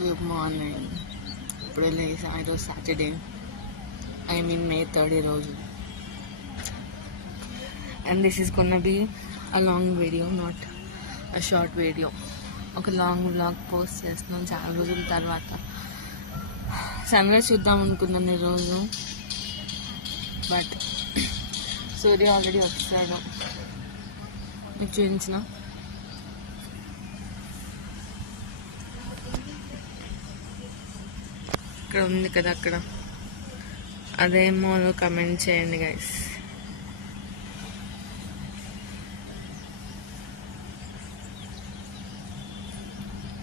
Good morning. ఇప్పుడు లేసా. ఈరోజు Saturday, May 3rd ఈరోజు. And this is gonna be a long video, not a short video. ఒక long vlog post చేస్తున్నాం చాలా రోజుల తర్వాత. సన్ రైజ్ చూద్దాం అనుకున్నాను ఈరోజు, బట్ సూర్య ఆల్రెడీ వచ్చాడు. మీకు చూపించిన ఇక్కడ ఉంది కదా, అక్కడ అదేమో కమెంట్ చేయండి గైస్.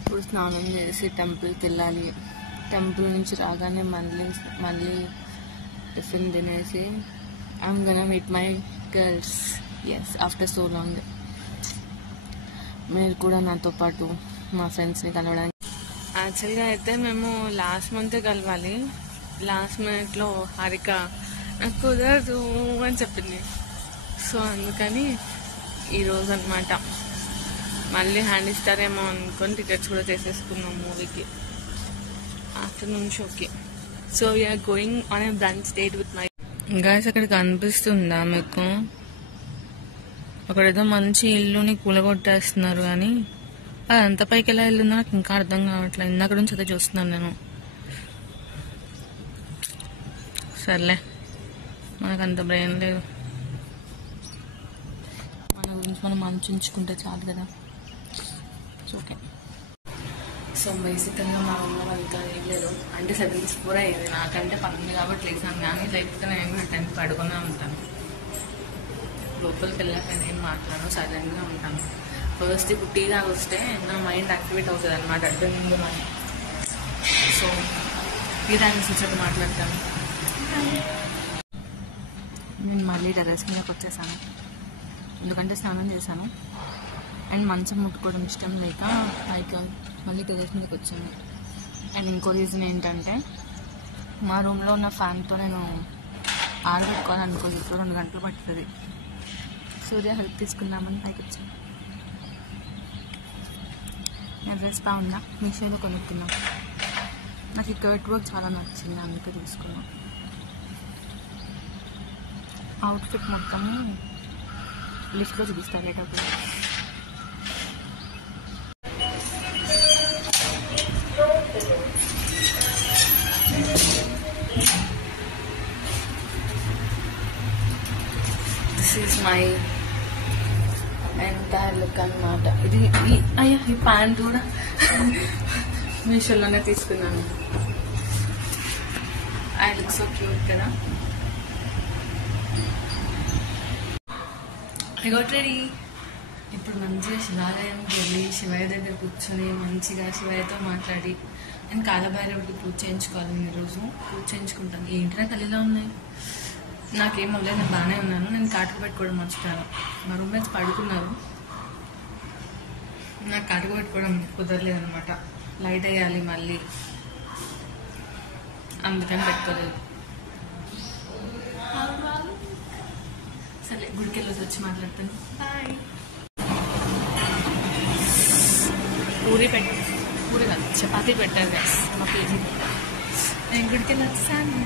ఇప్పుడు స్నానం చేసి టెంపుల్కి వెళ్ళాలి. టెంపుల్ నుంచి రాగానే మళ్ళీ టిఫిన్ తినేసి I'm gonna meet my girls. Yes, after so long. మీరు కూడా నాతో పాటు మా ఫ్రెండ్స్ని కలవడానికి. యాక్చువల్గా అయితే మేము లాస్ట్ మంతే కలవాలి. లాస్ట్ మినిట్లో హారిక నాకు కుదరదు అని చెప్పింది. సో అందుకని ఈరోజు అనమాట మళ్ళీ హ్యాండ్ ఇస్తారేమో అనుకొని టికెట్స్ కూడా చేసేసుకున్నాం మూవీకి, ఆఫ్టర్నూన్ షోకి. So we're going on a brunch date with my guys. అక్కడ కనిపిస్తుందా మీకు? అక్కడేదో మంచి ఇల్లుని కూలగొట్టేస్తున్నారు, కానీ అది అంత పైకి ఎలా వెళ్ళిందో నాకు ఇంకా అర్థం కావట్లేదు. ఇందాక నుంచి అదే చూస్తున్నాను నేను. సర్లే, మనకు అంత బ్రెయిన్ లేదు. మన గురించి మనం ఆలోచించుకుంటే చాలు కదా. ఓకే. సో బేసికల్గా మా అమ్మ వాళ్ళతో ఏం లేదు, అంటే 7:04 అయ్యేది. నాకంటే పనుంది కాబట్టి లేసాను, కానీ లేకపోతే నేను కూడా 10కి పడుకునే ఉంటాను. లోపలికి వెళ్ళాక నేను మాట్లాడను, సైలెంట్గా ఉంటాను. ఫస్ట్ ఇప్పుడు టీ తాగి వస్తే నా మైండ్ యాక్టివేట్ అవుతుంది అనమాట, అడ్డంగా మైండ్. సో టీ తాగి వచ్చాక మాట్లాడతాను. నేను మళ్ళీ టెర్రస్ మీదకి వచ్చేసాను, ఎందుకంటే స్నానం చేశాను అండ్ మంచం ముట్టుకోవడం ఇష్టం లేక పైకి మళ్ళీ టెర్రస్ మీదకి వచ్చాను. అండ్ ఇంకో రీజన్ ఏంటంటే మా రూమ్లో ఉన్న ఫ్యాన్తో నేను ఆడబెట్టుకోవాలనుకోలేదు. ఇప్పుడు 2 గంటలు పడుతుంది. సూర్య హెల్ప్ తీసుకుందామని పైకి వచ్చాను. నా డ్రెస్ బాగుందా? మీషోలో కొనుక్కున్నాం. నాకు ఈ కర్ట్ వర్క్ చాలా నచ్చింది, అందుకే తీసుకున్నాం. అవుట్ఫిట్ మొత్తము లిస్ట్లో చూపిస్తాను లేటప్పుడు. This is my entire look అన్నమాట. ఇది ఈ ప్యాంట్ కూడా మీషోలోనే తీసుకున్నాను. ఐ లుక్ సో క్యూట్ కదా. I got ready. ఇప్పుడు మంచిగా శివాలయంకి వెళ్ళి శివయ్య దగ్గర కూర్చొని మంచిగా శివయ్యతో మాట్లాడి నేను కాలభైరవుడికి పూజ చేయించుకోవాలి. నేను ఈరోజు పూజ చేయించుకుంటాను. ఏంటి నా కళ్ళలో ఉన్నాయి? నాకేం అవ్వలేదు, నేను బాగానే ఉన్నాను. నేను కాటుకు పెట్టుకోవడం మర్చిపోయాను. మా రూమ్మేట్స్ పడుకున్నారు, నాకు కాటుకు పెట్టుకోవడం కుదరలేదు అనమాట. లైట్ వేయాలి మళ్ళీ, అందుకని పెట్టుకోలేదు. సరే, గుడికి వెళ్ళి వచ్చి మాట్లాడతాను. బాయ్. పూరి కాదు, చపాతీ పెట్టారు గ్యాస్ మా పేజీ. నేను గుడికి వెళ్ళి వచ్చాను.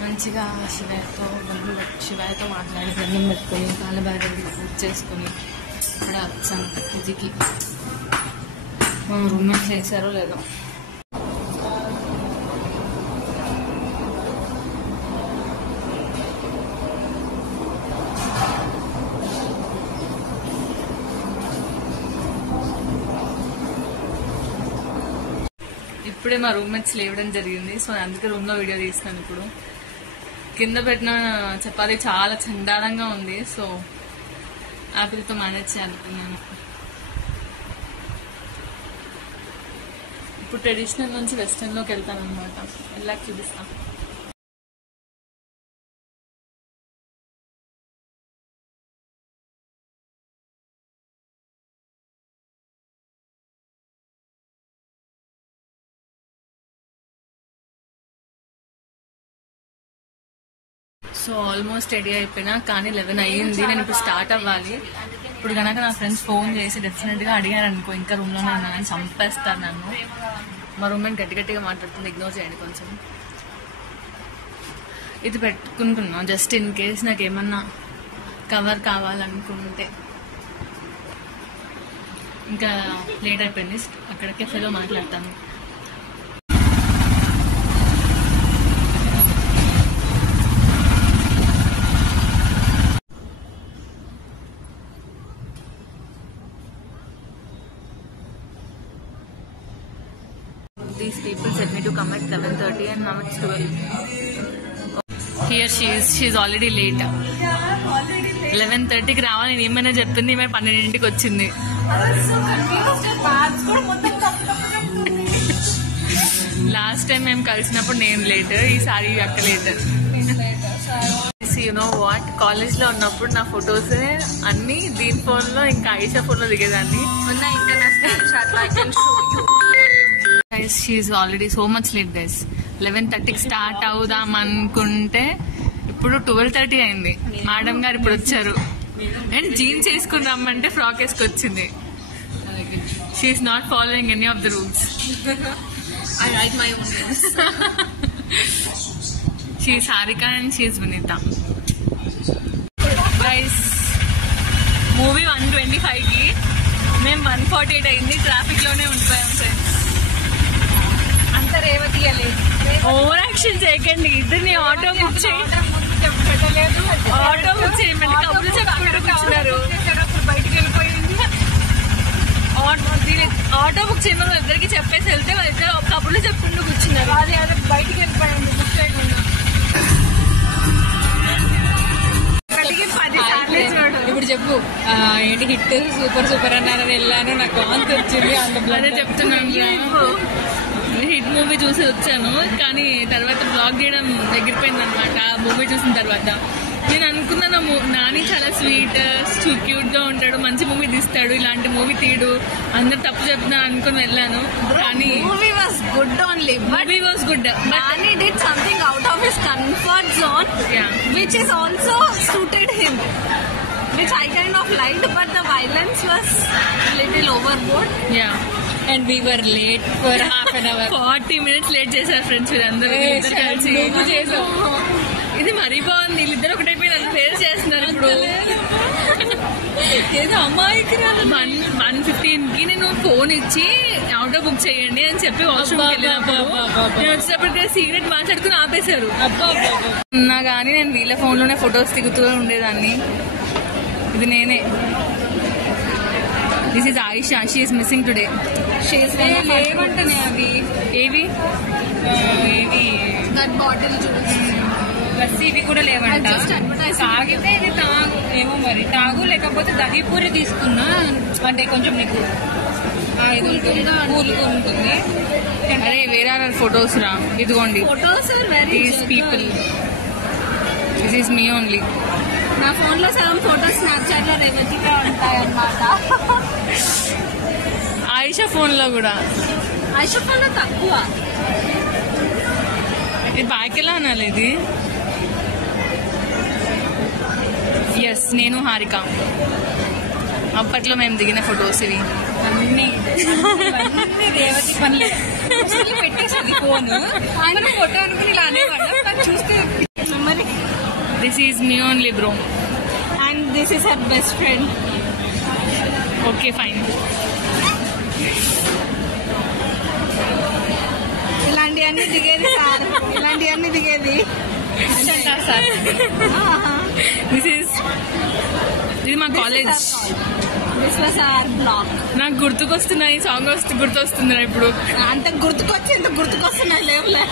మంచిగా శివయ్యతో మాట్లాడి దండం పెట్టుకొని కాలభైరవుడికి పూజ చేసుకొని ఇక్కడ వచ్చాను పూజకి. మా రూమ్మేట్స్ చేశారో లేదో. ఇప్పుడే మా రూమ్మేట్స్ లేవడం జరిగింది, సో అందుకే రూమ్లో వీడియో తీస్తాను. ఇప్పుడు కింద పెట్టిన చపాతీ చాలా చండాలంగా ఉంది, సో ఆపిల్తో మేనేజ్ చేయాలనుకున్నాను. ఇప్పుడు ట్రెడిషనల్ నుంచి వెస్టర్న్లోకి వెళ్తాను అనమాట. వెళ్ళాక చూపిస్తాను. సో ఆల్మోస్ట్ రెడీ అయిపోయినా, కానీ 11 అయ్యింది. నేను ఇప్పుడు స్టార్ట్ అవ్వాలి. ఇప్పుడు కనుక నా ఫ్రెండ్స్ ఫోన్ చేసి డెఫినెట్గా అడిగారు అనుకో ఇంకా రూమ్లోనే ఉన్నానని చంపేస్తారు నన్ను. మా రూమ్మేట్ గట్టిగా మాట్లాడుతుంది, ఇగ్నోర్ చేయండి కొంచెం. ఇది పెట్టుకుంటున్నా జస్ట్ ఇన్ కేస్ నాకు ఏమన్నా కవర్ కావాలనుకుంటే. ఇంకా లేట్ అయిపోయింది, అక్కడ కెఫేలో మాట్లాడతాను. These people said me to come at 11:30 and now it's 12. Here she's already late. 11:30కి రావాలి నేను ఏమైనా చెప్పింది, ఈమె 12కి వచ్చింది. లాస్ట్ టైం మేము కలిసినప్పుడు నేను లేట్, ఈసారి అక్క late. You know what, college లో ఉన్నప్పుడు నా ఫొటోస్ అన్ని దీని ఫోన్ లో ఇంకా ఆయిషా ఫోన్ లో దిగేదాన్ని. She's already so much late guys. 11:30కి స్టార్ట్ అవుదాం అనుకుంటే ఇప్పుడు 12:30 అయింది. మేడం గారు ఇప్పుడు వచ్చారు అండ్ జీన్స్ వేసుకుని రమ్మంటే ఫ్రాక్ వేసుకొచ్చింది. She's not following any of the rules. I write my own names. She's Harika and she's Vinita. Guys, movie 125కి మేము 148 అయింది, ట్రాఫిక్ లోనే ఉండిపోయాం ఫ్రెండ్స్. అంత రేవతి ఓవర్ యాక్షన్ చేయకండి, ఇద్దరిని ఆటో బుక్ చేయి, ఆటో బుక్ చేయమండి. కబుర్లు చెప్పుకుంటూ కూర్చున్నారు. బయటికి వెళ్ళిపోయింది. ఆటో బుక్ చేయమని ఇద్దరికి చెప్పేసి వెళ్తే వాళ్ళిద్దరు కబుర్లు చెప్పుకుంటూ కూర్చున్నారు. అదే బయటికి వెళ్ళిపోయింది బుక్ చేయకుండా. ఇప్పుడు చెప్పు ఏంటి హిట్ సూపర్ అన్నారని వెళ్ళాను, నాకు వాంతి వచ్చింది. అదే చెప్తున్నాను, హిట్ మూవీ చూసి వచ్చాను కానీ తర్వాత బ్లాగ్ చేయడం ఎగిరిపోయింది అనమాట. ఆ మూవీ చూసిన తర్వాత నేను అనుకున్నాను నాని చాలా స్వీట్ క్యూట్ గా ఉంటాడు, మంచి మూవీ తీస్తాడు, ఇలాంటి మూవీ తీయడు, అందరు తప్పు చెప్తున్నా అనుకుని వెళ్ళాను. కానీ movie was good only, movie was good. Nani did something out of his comfort zone, which is also suited him, which I kind of liked, but the violence was little overboard. Yeah. And we were late for half an hour. 40 minutes late చేశారు friends వీళ్ళందరూ కలిసి. ఇది మరీ బాగుంది, వీళ్ళిద్దరు ఒకటైపోయి నన్ను face చేస్తున్నారు. ఇప్పుడు ఏదో అమ్మాయికి 1:15కి నేను ఫోన్ ఇచ్చి ఆటో బుక్ చేయండి అని చెప్పి వాష్రూమ్కి వెళ్ళినప్పుడు నేను వచ్చేటప్పటికి సీక్రెట్ మాట్లాడుకుని ఆపేశారు. ఉన్నా కానీ నేను వీళ్ళ ఫోన్ లోనే ఫొటోస్ దిగుతూ ఉండేదాన్ని. ఇది నేనే. This is Ayesha, she is missing today. ఏమంటున్నాయి అవి ఏవి బాటిల్ జ్యూస్ బస్ ఇవి కూడా లేవంట. తాగితే ఇది తాగు ఏమో మరి, తాగు లేకపోతే దహీపూరి తీసుకున్నా అంటే కొంచెం నీకు ఇది ఉంటుంది, కూల్గా ఉంటుంది. అరే వేరే ఫొటోస్ రా, ఇదిగోండి photos are very people. This is me only. నా ఫోన్ లో సగం ఫొటోస్ స్నాప్చాట్ లో రేవతిగా ఉంటాయి అన్నమాట. ఆయిషా ఫోన్ లో కూడా. ఆయిషా ఫోన్ లో తక్కువ. ఇది బ్యాక్ ఎలా అనాలి ఇది? ఎస్, నేను హారిక. అప్పట్లో మేము దిగిన ఫొటోస్ ఇవి అన్ని రేవతి పనులే. పెట్టేసింది ఫోన్, ఆయన ఫోటో అనుకుని ఇలా అనేవాళ్ళం, చూస్తే మరి this is me only bro and this is her best friend. Okay fine. ఇలాంటివన్నీ దిగేది సార్, ఇలాంటివన్నీ దిగేది సార్. ఇది మా college. This was hour blog. నాకు గుర్తుకొస్తున్నాయి, సాంగ్ గుర్తొస్తుంది ఇప్పుడు. అంత గుర్తుకొచ్చి ఇంత గుర్తుకొస్తున్నాయి లేవులే.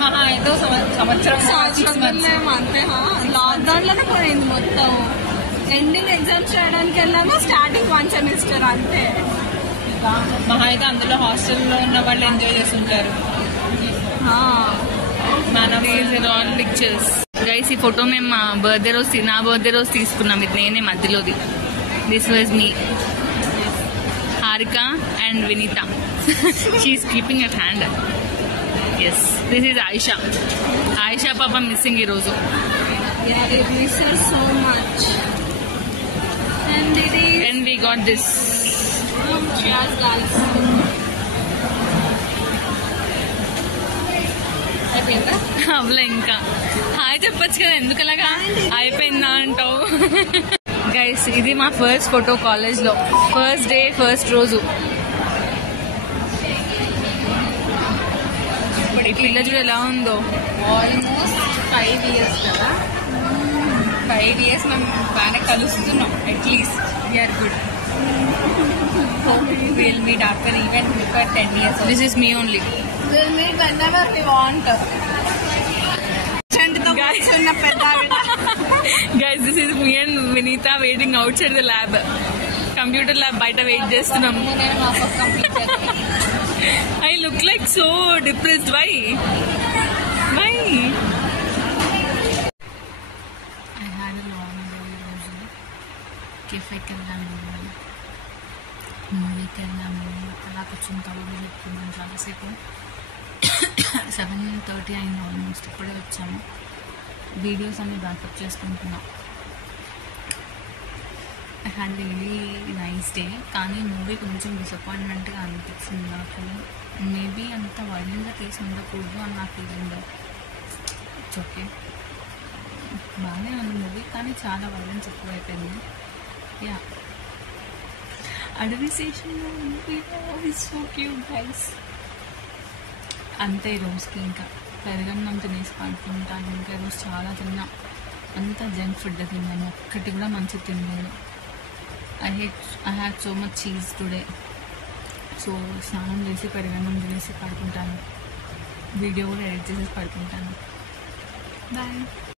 మహా ఏదో సంవత్సరం లేము అంతే. లాక్డౌన్ లోనే పోయింది మొత్తం. ఎండింగ్ ఎగ్జామ్స్ రాయడానికి వెళ్ళాము, స్టార్టింగ్ 1 సెమిస్టర్ అంతే. మహా అయితే అందులో హాస్టల్లో ఉన్న వాళ్ళు ఎంజాయ్ చేస్తుంటారు. All pictures guys. ఈ ఫోటో మేము నా బర్త్డే రోజు తీసుకున్నాం. ఇది నేనే మధ్యలోది. This was me, Harika and Vinita. She's keeping at hand. Yes, this is Ayesha. Ayesha పాప మిస్సింగ్ ఈరోజు. So much. And we got this. Cheers, guys. అయిపోయిందా? అవలే ఇంకా హాయ్ చెప్పచ్చు కదా, ఎందుకు అలాగా అయిపోయిందా అంటావు. గైస్ ఇది మా ఫస్ట్ ఫోటో కాలేజ్ లో, ఫస్ట్ డే ఫస్ట్ రోజు. ఈ పిల్ల చూడు ఎలా ఉందో. ఆల్మోస్ట్ 5 years కదా, 5 years మేము బాగానే కలుస్తున్నాం. At least we are good. Will meet after even for 10 years. This is me only. We'll meet whenever we want. Guys, this is me and Vinita waiting outside the lab. Computer lab బయట wait చేస్తున్నాం. I look like so depressed. Why? I had a long day రోజు. కెఫేకి వెళ్ళాము, మూవీకి వెళ్ళాము, అలా కూర్చుని కబుర్లు చెప్పుకున్నాం చాలాసేపు. 7:30 అయింది ఆల్మోస్ట్. ఇప్పుడే వచ్చాము. వీడియోస్ అన్ని బ్యాకప్ చేసుకుంటున్నాం. I had really nice day. కానీ మూవీ కొంచెం డిసప్పాయింట్మెంట్గా అనిపించింది నాకు. మేబీ అంత వైలెంట్గా తీసి ఉండకూడదు అని నా ఫీలింగ్. ఇట్స్ ఓకే, బాగానే ఉంది మూవీ, కానీ చాలా వైలెన్స్ ఎక్కువ అయిపోయింది. యా, అడవి స్టేషన్లో మూవీ సో క్యూట్ గైస్. అంతే రోజుకి ఇంకా పెరగన్నం తినేసి పడుకుంటాను. ఇంకా ఈరోజు చాలా తిన్నా, అంతా జంక్ ఫుడ్ తిన్నాను, ఒక్కటి కూడా మంచి తినలేదు. I had so much cheese today. So స్నానం చేసి పెరగన్నం తినేసి పడుకుంటాను. వీడియో కూడా ఎడిట్ చేసేసి పడుకుంటాను. బాయ్.